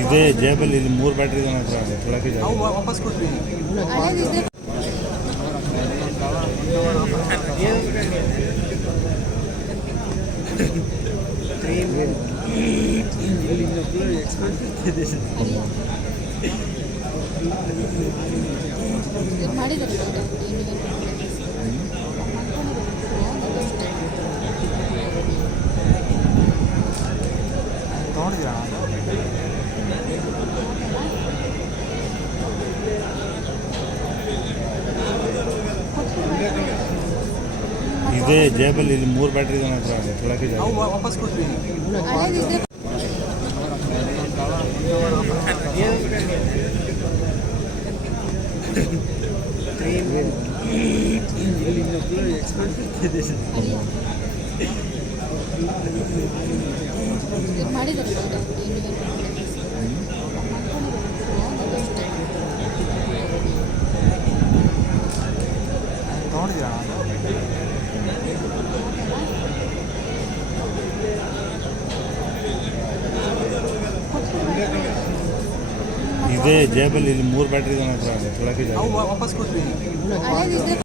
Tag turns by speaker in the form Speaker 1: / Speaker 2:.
Speaker 1: ಇದೇ ಜೇಬಲ್ಲಿ ಇಲ್ಲಿ ಮೂರು ಬ್ಯಾಟ್ರಿ ಇದೆ ನನ್ನ ಹತ್ರ ತೊಳಕ್ಕೆ ಜಾಗ
Speaker 2: ನಾವು ವಾಪಸ್ ಕೊಡ್ತೀವಿ
Speaker 3: ಹಳೇದಿದ್ರೆ ಮಾಡಿದ್ದಾರೆ
Speaker 2: ತೊಗೊಂಡಿದ್ದೀರಾ
Speaker 1: ಇದೇ ಜೇಬಲ್ಲಿ ಇಲ್ಲಿ ಮೂರು ಬ್ಯಾಟ್ರಿ ಇದೆ ತೊಳಕ್ಕೆ
Speaker 2: ವಾಪಸ್
Speaker 3: ಮಾಡಿದ್ದಾರೆ.
Speaker 1: ಇದೇ ಜೇಬಲ್ಲಿ ಇಲ್ಲಿ ಮೂರು ಬ್ಯಾಟ್ರಿ ಇದೆ ಜಾಗ
Speaker 2: ನಾವು ವಾಪಸ್
Speaker 3: ಹಳೇದಿದ್ರೆ